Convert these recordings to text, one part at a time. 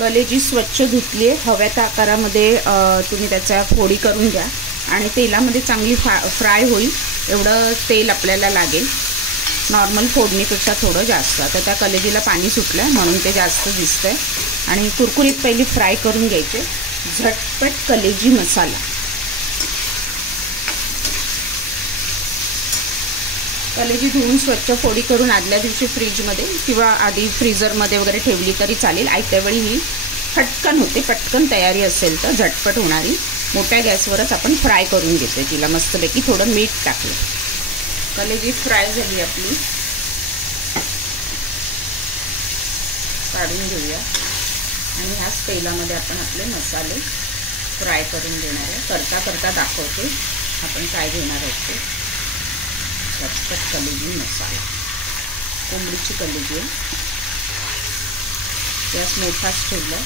कलेजी स्वच्छ धुतली आहे। हव्या त्या आकारामध्ये तुम्ही त्याच्या फोडी करून घ्या आणि तेलामध्ये चांगली फ्राय होईल एवढं तेल आपल्याला लागेल। नॉर्मल फोडणीपेक्षा थोडं जास्त। आता त्या कलेजीला पाणी सुटलं म्हणून ते जास्त दिसतंय आणि कुरकुरीत पहिली फ्राय करून घ्यायचे। झटपट कलेजी मसाला। कलेजी धुवून स्वच्छ फोडी करून आदल्या दिवशी फ्रीजमध्ये किंवा आधी फ्रीजरमध्ये वगैरे ठेवली तरी चालेल। आयत्या वेळी ही फटकन होते, पटकन तयारी असेल तर झटपट होणारी। मोठ्या गॅसवरच आपण फ्राय करून घेतोय तिला मस्तपैकी। थोडं मीठ टाकलं। कलेजी फ्राय झाली आपली, काढून घेऊया आणि ह्याच तेलामध्ये आपण आपले मसाले फ्राय करून देणार आहे। करता करता दाखवते आपण काय घेणार आहोत ते। झटपट कलेजी मसाला, कोंबडीची कलेजी आहे। गॅस मोठाच ठेवला,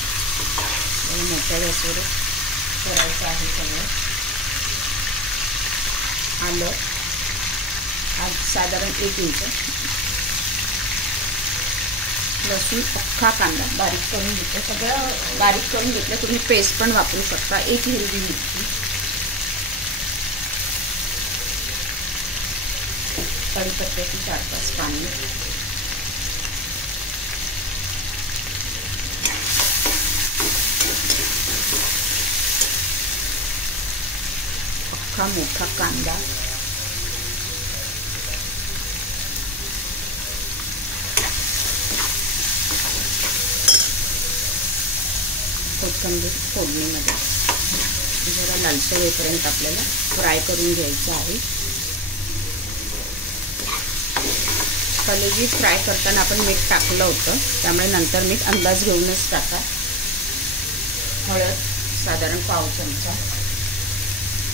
मोठ्या गॅसवर करायचं आहे सगळं। आलं आज साधारण 1 इंच, लसूण अख्खा कांदा बारीक करून घेतलं, सगळं बारीक करून घेतलं। तुम्ही पेस्ट पण वापरू शकता। 1 हिरवी मिरची, कढीपत्त्याची 4-5 पाने, अख्खा मोठा कांदा, कोथिंबीर फोडणीमध्ये जरा लालसर होईपर्यंत आपल्याला फ्राय करून घ्यायचं आहे। कलेजी फ्राय करताना आपण मीठ टाकलं होतं, त्यामुळे नंतर मीठ अंदाज घेऊनच टाका। हळद साधारण पाव चमचा,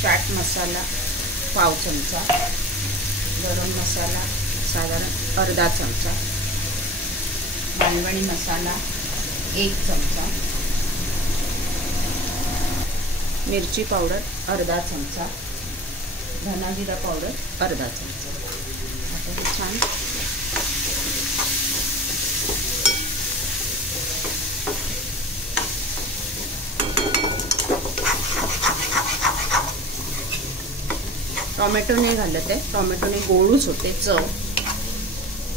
चाट मसाला पाव चमचा, गरम मसाला साधारण अर्धा चमचा, मालवणी मसाला 1 चमचा, मिरची पावडर अर्धा चमचा, धना जिरा पावडर अर्धा चमचा। आता हे छान टोमॅटो नाही घालत आहे, टोमॅटोने गोडूच होते चव।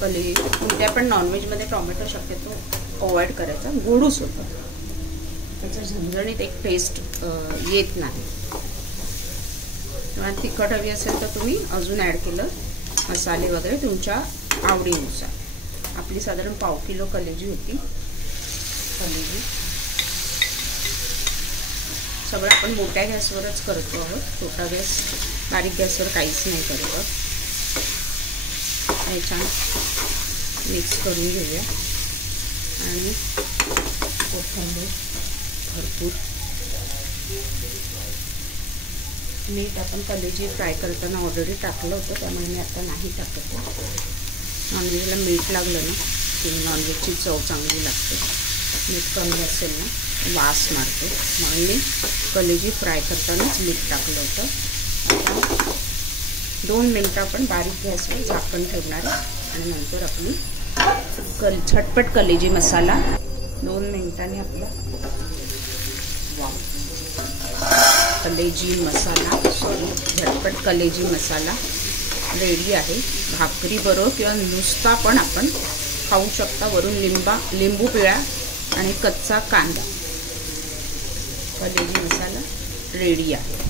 कलेजी कोणत्या पण नॉनव्हेजमध्ये टोमॅटो शक्यतो अवॉइड करायचा, गोडूच होतं, त्याच्या झणझणीत एक टेस्ट येत नाही। तुम्हाला तिखट हवी असेल तर तुम्ही अजून ॲड केलं, मसाले वगैरे तुमच्या आवडीनुसार। आपली साधारण पाव किलो कलेजी होती। कलेजी सगळं आपण मोठ्या गॅसवरच करतो आहोत, छोटा गॅस बारीक गॅसवर काहीच नाही करत। हे छान मिक्स करून घेऊया आणि कोथिंबीर भरपूर, मीठ आपण कलेजी फ्राय करताना ऑलरेडी टाकलं होतं, त्यामुळे मी आता नाही टाकत। नॉनव्हेजला मीठ लागलं ना की नॉनव्हेजची चव चांगली लागते। मीठ कमी असेल ना वास मारते, म्हणून मी कलेजी फ्राय करतानाच मीठ टाकलं होतं। आता 2 मिनटं आपण बारीक गॅसवर झाकण ठेवणार आहे आणि नंतर आपली झटपट कलेजी मसाला 2 मिनिटांनी आपला कलेजी मसाला झटपट कलेजी मसाला रेडी आहे। भाकरी बरोबर किंवा नुसता पण आपण खाऊ शकता। वरून लिंबू पिळा आणि कच्चा कांदा। कलेजी मसाला रेडी आहे।